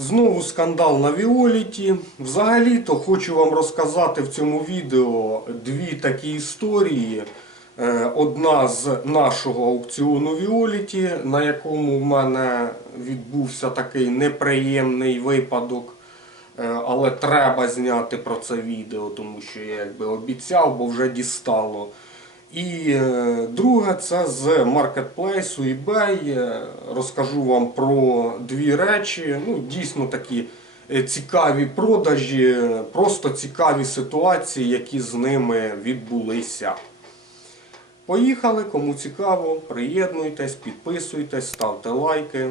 Знову скандал на Віоліті. Взагалі-то хочу вам розказати в цьому відео дві такі історії. Е, Одна з нашого аукціону Віоліті, на якому в мене відбувся такий неприємний випадок. Е, Але треба зняти про це відео, тому що я якби обіцяв, бо вже дістало. І е, друге, це з маркетплейсу eBay. Е, Розкажу вам про дві речі. Ну, дійсно такі е, цікаві продажі, просто цікаві ситуації, які з ними відбулися. Поїхали, кому цікаво, приєднуйтесь, підписуйтесь, ставте лайки,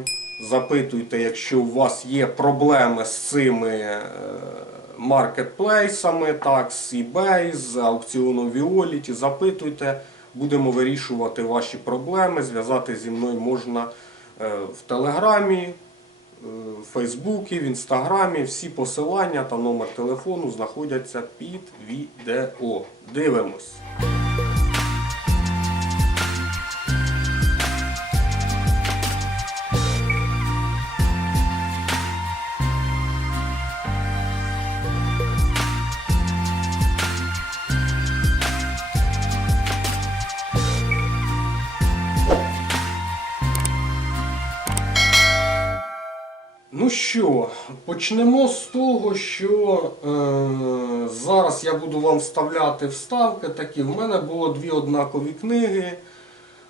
запитуйте, якщо у вас є проблеми з цими маркетплейсами, так, з eBay, з аукціону Violet, запитуйте, будемо вирішувати ваші проблеми. Зв'язати зі мною можна е, в Телеграмі, е, в Фейсбуці, в Інстаграмі. Всі посилання та номер телефону знаходяться під відео. Дивимось. Що, почнемо з того, що е, зараз я буду вам вставляти вставки такі. В мене було дві однакові книги.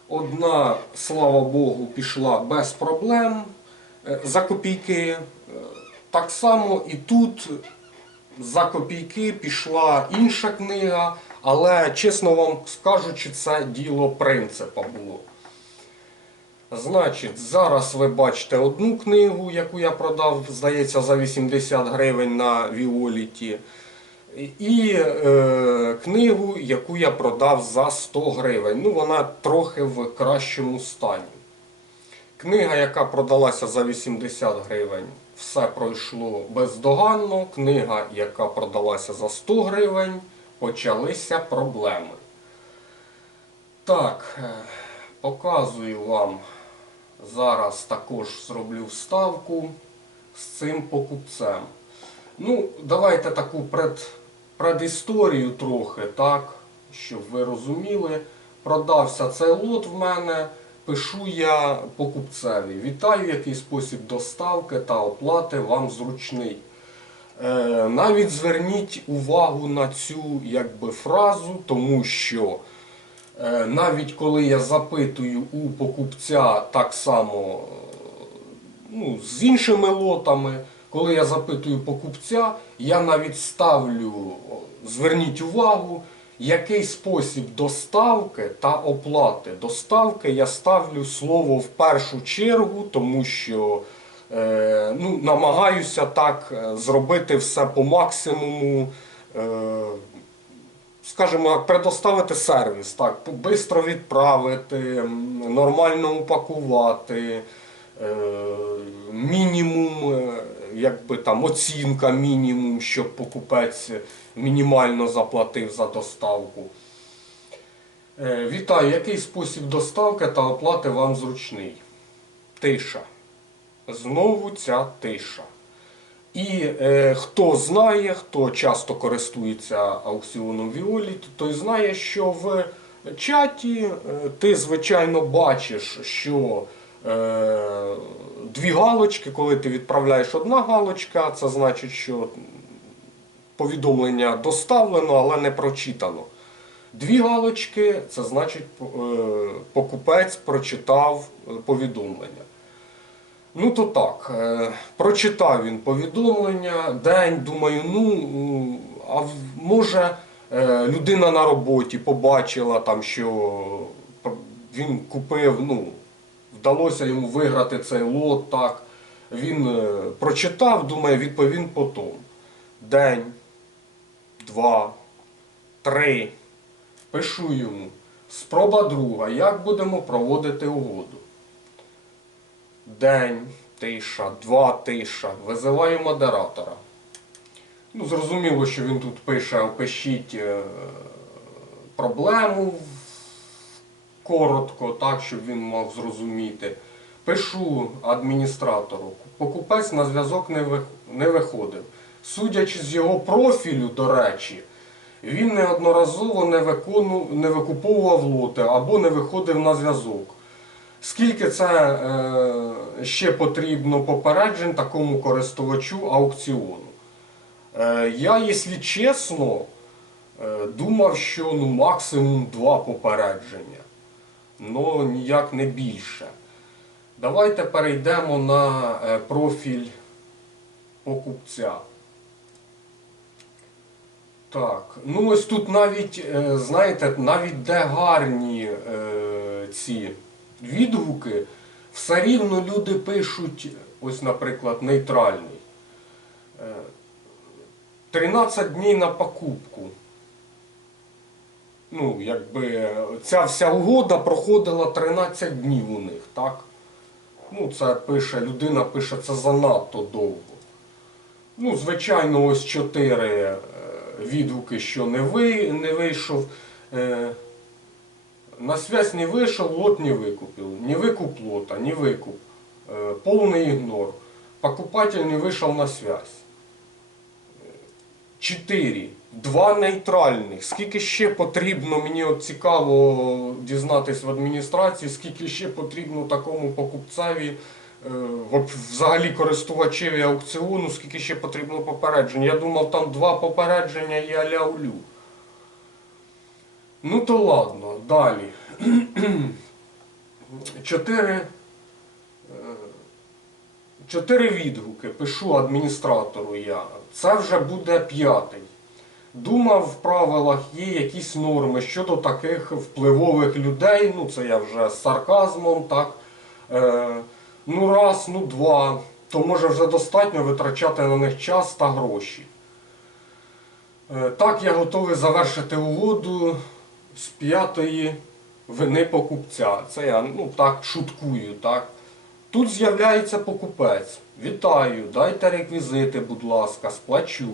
Одна, слава Богу, пішла без проблем е, за копійки. Е, Так само і тут за копійки пішла інша книга, але чесно вам скажучи, це діло принципа було. Значить, зараз ви бачите одну книгу, яку я продав, здається, за 80 гривень на Віоліті. І е, книгу, яку я продав за 100 гривень. Ну, вона трохи в кращому стані. Книга, яка продалася за 80 гривень, все пройшло бездоганно. Книга, яка продалася за 100 гривень, почалися проблеми. Так, е, показую вам. Зараз також зроблю вставку з цим покупцем. Ну, давайте таку пред, предісторію трохи, так, щоб ви розуміли. Продався цей лот в мене. Пишу я покупцеві. Вітаю, який спосіб доставки та оплати вам зручний. Е, навіть зверніть увагу на цю якби, фразу, тому що Навіть коли я запитую у покупця так само е, ну, з іншими лотами, коли я запитую покупця, я навіть ставлю, зверніть увагу, який спосіб доставки та оплати. Доставки я ставлю слово в першу чергу, тому що е, ну, намагаюся так е, зробити все по максимуму. Скажімо, предоставити сервіс, так, швидко відправити, нормально упакувати, е, мінімум, е, якби там оцінка мінімум, щоб покупець мінімально заплатив за доставку. Е, Вітаю, який спосіб доставки та оплати вам зручний? Тиша. Знову ця тиша. І е, хто знає, хто часто користується аукціоном Віоліт, той знає, що в чаті е, ти, звичайно, бачиш, що е, дві галочки, коли ти відправляєш одна галочка, це значить, що повідомлення доставлено, але не прочитано. Дві галочки це значить, е, покупець прочитав е, повідомлення. Ну то так, е, прочитав він повідомлення, день, думаю, ну, а може е, людина на роботі побачила там, що він купив, ну, вдалося йому виграти цей лот, так. Він е, прочитав, думає, відповім потім. День, два, три. Пишу йому. Спроба друга, як будемо проводити угоду. День, тиша, два тиша. Визиваю модератора. Ну, зрозуміло, що він тут пише, опишіть е, проблему коротко, так, щоб він мав зрозуміти. Пишу адміністратору. Покупець на зв'язок не, вих- не виходив. Судячи з його профілю, до речі, він неодноразово не, викону, не викуповував лоти або не виходив на зв'язок. Скільки це е, ще потрібно попереджень такому користувачу аукціону? Е, я, якщо чесно, е, думав, що ну, максимум два попередження. Ну, ніяк не більше. Давайте перейдемо на профіль покупця. Так, ну ось тут навіть, знаєте, навіть де гарні ці відгуки, все рівно люди пишуть, ось, наприклад, нейтральний. Е, 13 днів на покупку. Ну, якби ця вся угода проходила 13 днів у них, так? Ну, це пише, людина пише, це занадто довго. Ну, звичайно, ось чотири е, відгуки, що не, ви, не вийшов. На связь не вийшов, лот не викупив. Не викуп лота, не викуп. Е, повний ігнор. Покупатель не вийшов на связь. Чотири. Два нейтральних. Скільки ще потрібно, мені от цікаво дізнатись в адміністрації, скільки ще потрібно такому покупцеві, е, взагалі користувачеві аукціону, скільки ще потрібно попереджень. Я думав, там два попередження і аля улю. Ну то ладно, далі. Чотири. е, Чотири відгуки пишу адміністратору я. Це вже буде п'ятий. Думав, в правилах є якісь норми щодо таких впливових людей. Ну, це я вже з сарказмом, так. Е, ну, раз, ну два. То може вже достатньо витрачати на них час та гроші. Е, так, я готовий завершити угоду з п'ятої вини покупця. Це я ну, так шуткую, так. Тут з'являється покупець. Вітаю, дайте реквізити, будь ласка, сплачу.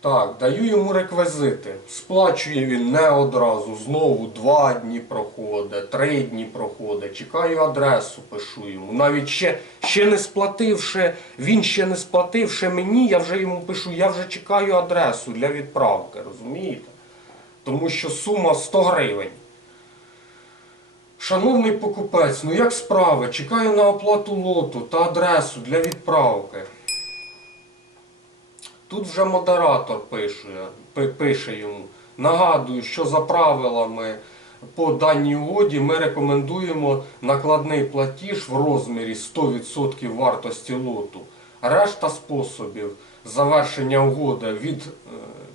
Так, даю йому реквізити. Сплачує він не одразу. Знову два дні проходить, три дні проходить. Чекаю адресу, пишу йому. Навіть ще, ще не сплативши, він ще не сплативши мені, я вже йому пишу, я вже чекаю адресу для відправки, розумієте? Тому що сума 100 гривень. Шановний покупець, ну як справи? Чекаю на оплату лоту та адресу для відправки. Тут вже модератор пише, пише йому. Нагадую, що за правилами по даній угоді ми рекомендуємо накладний платіж в розмірі 100% вартості лоту. Решта способів завершення угоди від, е,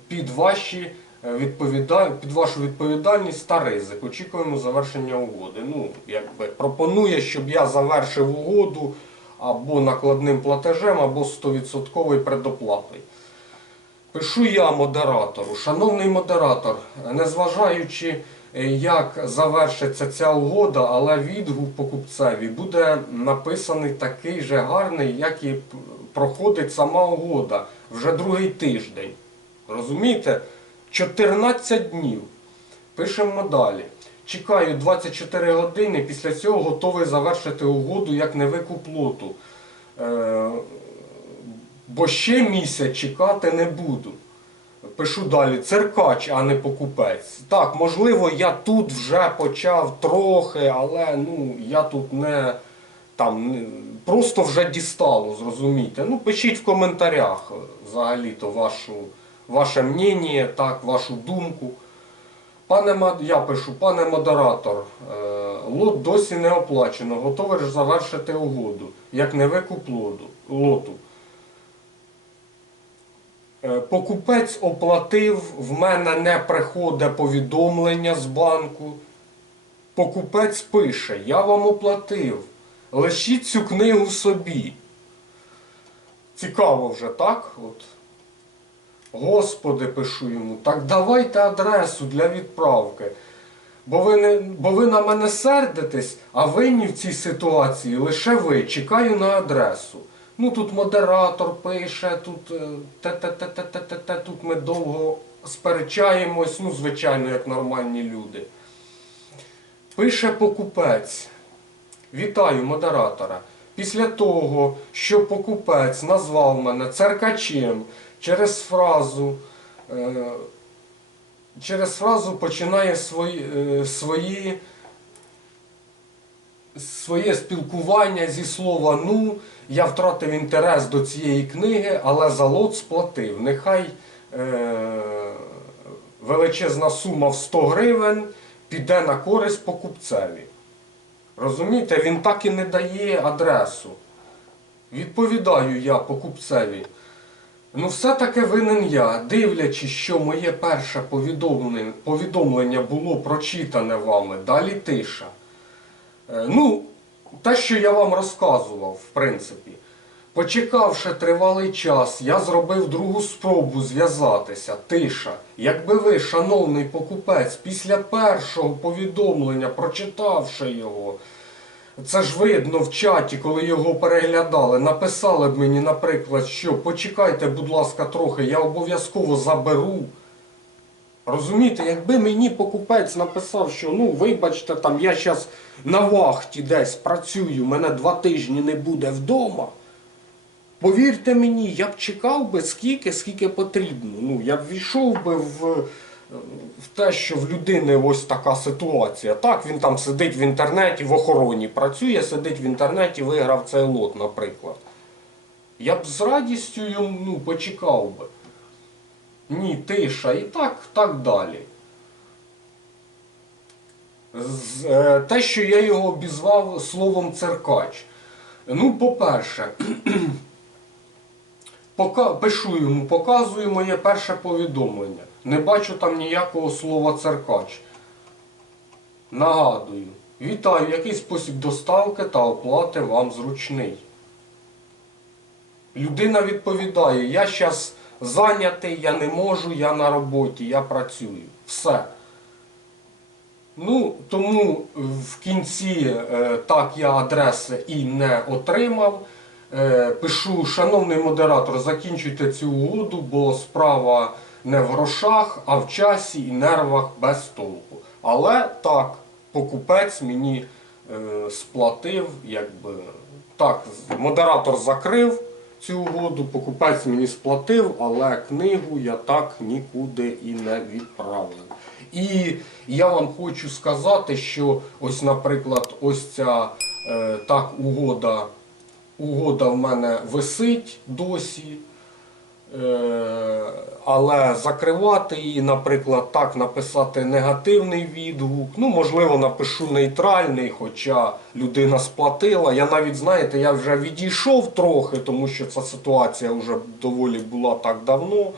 під, ваші, е, під вашу відповідальність та ризик. Очікуємо завершення угоди. Ну, якби пропонує, щоб я завершив угоду або накладним платежем, або 100% предоплатою. Пишу я модератору. Шановний модератор, незважаючи, е, як завершиться ця угода, але відгук покупцеві буде написаний такий же гарний, як і проходить сама угода вже другий тиждень. Розумієте? 14 днів. Пишемо далі. Чекаю 24 години, після цього готовий завершити угоду як не викуп лоту. Е, бо ще місяць чекати не буду. Пишу далі, циркач, а не покупець. Так, можливо, я тут вже почав трохи, але ну, я тут не там просто вже дістало, зрозумійте. Ну, пишіть в коментарях е, взагалі-то вашу, ваше мнення, так, вашу думку. Пане я пишу, пане модератор, е, лот досі не оплачено, готовий завершити угоду, як не викуп лоту. лоту. Е, Покупець оплатив, в мене не приходить повідомлення з банку. Покупець пише, я вам оплатив, лишіть цю книгу собі. Цікаво вже, так? От. Господи, пишу йому, так давайте адресу для відправки. Бо ви, не, бо ви на мене сердитесь, а винні в цій ситуації лише ви. Чекаю на адресу. Ну тут модератор пише, тут те-те-те-те-те-те, тут ми довго сперечаємось, ну, звичайно, як нормальні люди. Пише покупець. Вітаю модератора. Після того, що покупець назвав мене церкачем через фразу, е, через фразу починає свої, е, свої, своє спілкування зі слова ну, я втратив інтерес до цієї книги, але за лот сплатив. Нехай е, величезна сума в 100 гривень піде на користь покупцеві. Розумієте, він так і не дає адресу. Відповідаю я покупцеві. Ну, все-таки винен я, дивлячись, що моє перше повідомлення, було прочитане вами, далі тиша. Е, Ну, те, що я вам розказував, в принципі. Почекавши тривалий час, я зробив другу спробу зв'язатися, тиша. Якби ви, шановний покупець, після першого повідомлення, прочитавши його, це ж видно в чаті, коли його переглядали, написали б мені, наприклад, що почекайте, будь ласка, трохи, я обов'язково заберу. Розумієте, якби мені покупець написав, що ну вибачте, там я зараз на вахті десь працюю, мене два тижні не буде вдома. Повірте мені, я б чекав би скільки, скільки потрібно. Ну, я б війшов би в, в те, що в людини ось така ситуація. Так, він там сидить в інтернеті, в охороні працює, сидить в інтернеті, виграв цей лот, наприклад. Я б з радістю йому ну, почекав би. Ні, тиша і так, так далі. З, е, те, що я його обізвав словом церкач. Ну, по-перше, пишу йому, показую моє перше повідомлення. Не бачу там ніякого слова церкач. Нагадую, вітаю, який спосіб доставки та оплати вам зручний. Людина відповідає, я зараз зайнятий, я не можу, я на роботі, я працюю. Все. Ну, тому в кінці е, так я адреси і не отримав. Е, пишу, шановний модератор, закінчуйте цю угоду, бо справа не в грошах, а в часі і нервах без толку. Але так, покупець мені е, сплатив, якби так, модератор закрив цю угоду, покупець мені сплатив, але книгу я так нікуди і не відправив. І я вам хочу сказати, що ось, наприклад, ось ця е, так угода, угода в мене висить досі. Е, але закривати її, наприклад, так написати негативний відгук. Ну, можливо, напишу нейтральний, хоча людина сплатила. Я навіть, знаєте, я вже відійшов трохи, тому що ця ситуація вже доволі була так давно.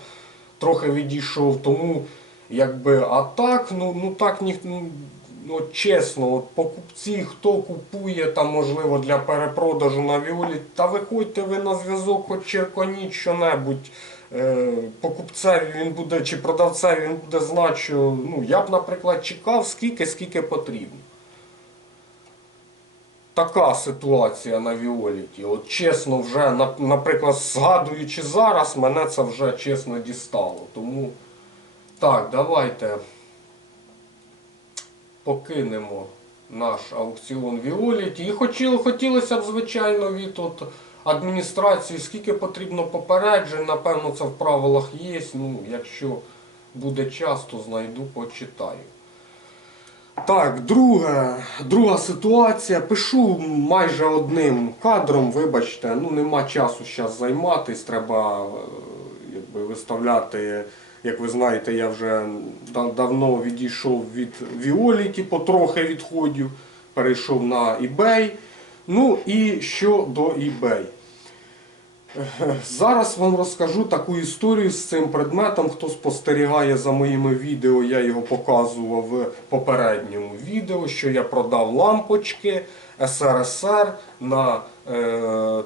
Трохи відійшов, тому якби, а так, ну, ну так ні, ну, чесно, от покупці, хто купує там, можливо, для перепродажу на Віолі, та виходьте ви на зв'язок, хоч черконіть що-небудь. Е, покупцеві він буде чи продавцеві він буде знати, що ну, я б, наприклад, чекав скільки, скільки потрібно. Така ситуація на Віоліті. От чесно, вже, наприклад, згадуючи зараз, мене це вже чесно дістало. Тому так, давайте покинемо наш аукціон Віоліті. І хотіло, хотілося б, звичайно, від от адміністрації, скільки потрібно попереджень, напевно, це в правилах є. Ну, якщо буде час, то знайду, почитаю. Так, друга, друга ситуація. Пишу майже одним кадром, вибачте, ну нема часу зараз займатися, треба е, якби, виставляти. Як ви знаєте, я вже давно відійшов від Віоліті, потрохи відходю, перейшов на eBay. Ну і що до eBay. Е, Зараз вам розкажу таку історію з цим предметом. Хто спостерігає за моїми відео, я його показував в попередньому відео, що я продав лампочки СРСР на е,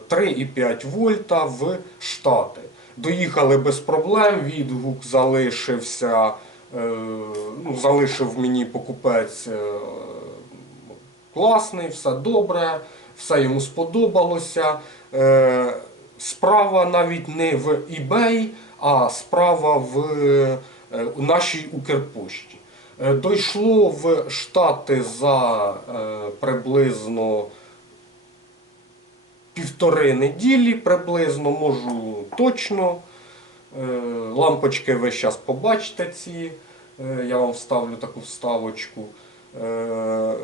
3,5 вольта в Штати. Доїхали без проблем, відгук залишився, е, ну, залишив мені покупець е, класний, все добре, все йому сподобалося. Е, Справа навіть не в eBay, а справа в нашій Укрпошті. Дійшло в Штати за приблизно півтори неділі приблизно, можу точно. Е, Лампочки ви зараз побачите ці. Е, Я вам вставлю таку вставочку. Е,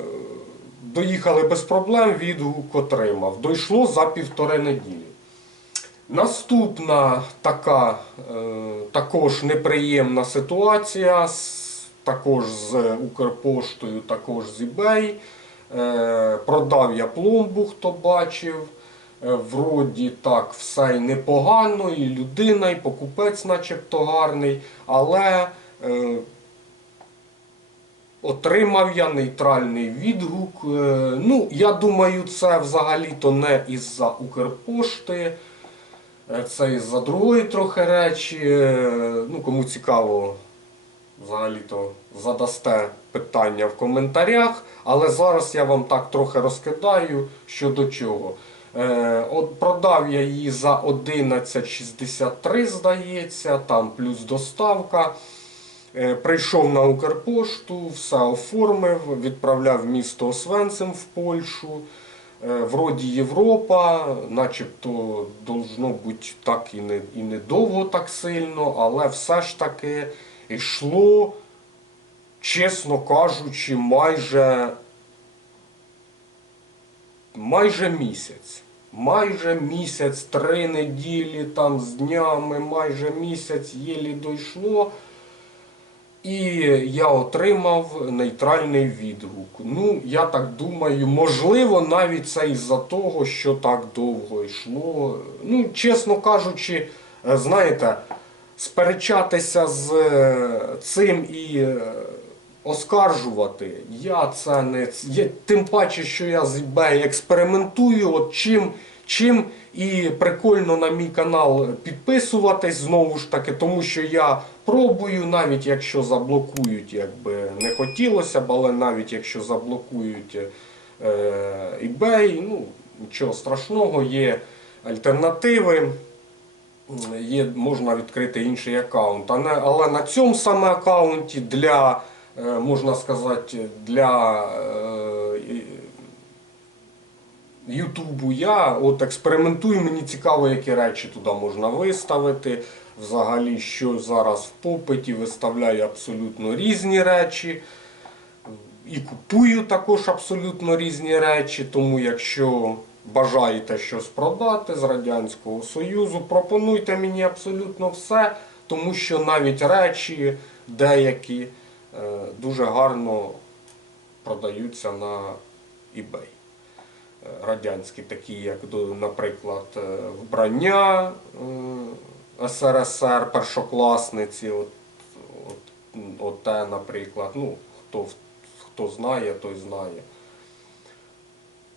Доїхали без проблем, відгук отримав. Дійшло за півтори неділі. Наступна така також неприємна ситуація, також з Укрпоштою, також з eBay. Продав я пломбу, хто бачив. Е, вроді так все й непогано, і людина, і покупець начебто гарний, але е, отримав я нейтральний відгук. Е, ну, я думаю, це взагалі-то не із-за Укрпошти. Е, Це із-за другої трохи речі. Е, Ну, кому цікаво, взагалі-то задасте питання в коментарях. Але зараз я вам так трохи розкидаю щодо чого. Е, продав я її за 11,63, здається, там плюс доставка. Е, Прийшов на Укрпошту, все оформив, відправляв місто Освенцим в Польщу. Е, Вроді Європа, начебто должно бути так і не, і не довго так сильно, але все ж таки йшло, чесно кажучи, майже, майже місяць. Майже місяць, три неділі там з днями, майже місяць єлі дійшло. І я отримав нейтральний відгук. Ну, я так думаю, можливо, навіть це із-за того, що так довго йшло. Ну, чесно кажучи, знаєте, сперечатися з е, цим і е, оскаржувати, я це не. Я, тим паче, що я з eBay експериментую, от чим. Чим і прикольно на мій канал підписуватись знову ж таки, тому що я пробую, навіть якщо заблокують, якби не хотілося б, але навіть якщо заблокують е, eBay, ну нічого страшного, є альтернативи. Є, можна відкрити інший аккаунт. Але на цьому саме аккаунті для, можна сказати, для е, Ютубу я от експериментую, мені цікаво, які речі туди можна виставити. Взагалі, що зараз в попиті, виставляю абсолютно різні речі. І купую також абсолютно різні речі. Тому, якщо бажаєте щось продати з Радянського Союзу, пропонуйте мені абсолютно все, тому що навіть речі деякі е, дуже гарно продаються на eBay е, радянські, такі як, наприклад, е, вбрання е, СРСР, першокласниці, от, от, от те, наприклад, ну, хто, хто знає, той знає.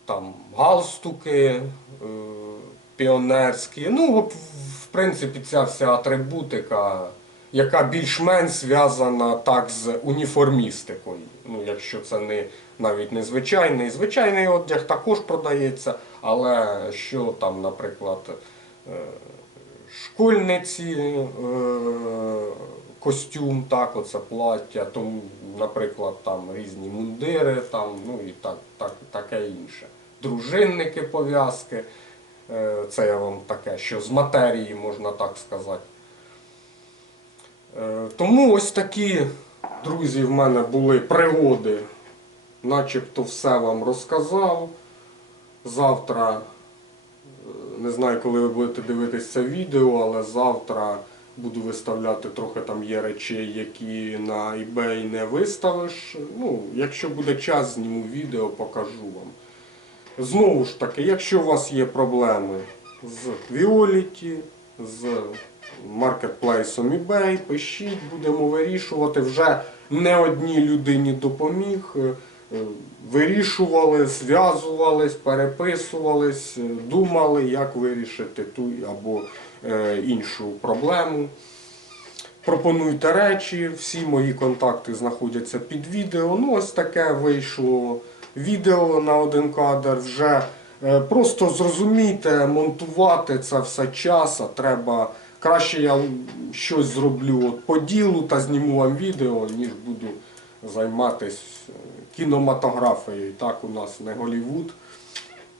Там галстуки е, піонерські. Ну, в принципі, ця вся атрибутика, яка більш-менш зв'язана так з уніформістикою. Ну, якщо це не навіть не звичайний. Звичайний одяг також продається, але що там, наприклад, е, школьниці, е, костюм, так, оце плаття, тому, наприклад, там різні мундири, там, ну і так, так, таке інше. Дружинники, пов'язки. Е, Це я вам таке, що з матерії, можна так сказати. Е, Тому ось такі, друзі, в мене були пригоди. Начебто все вам розказав. Завтра, е, не знаю, коли ви будете дивитися це відео, але завтра буду виставляти трохи там є речей, які на eBay не виставиш. Ну, якщо буде час, зніму відео, покажу вам. Знову ж таки, якщо у вас є проблеми з Violet, з маркетплейсом eBay, пишіть, будемо вирішувати. Вже не одній людині допоміг. е, е, Вирішували, зв'язувались, переписувались, е, думали, як вирішити ту або іншу проблему. Пропонуйте речі, всі мої контакти знаходяться під відео. Ну, ось таке вийшло відео на один кадр. Вже просто зрозумійте, монтувати це все час, а треба краще я щось зроблю от по ділу та зніму вам відео, ніж буду займатися е, кінематографією. Так у нас не Голівуд.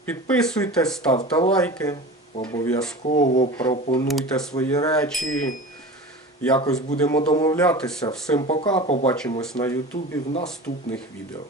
Підписуйтесь, ставте лайки, обов'язково пропонуйте свої речі. Якось будемо домовлятися. Всім пока, побачимось на Ютубі в наступних відео.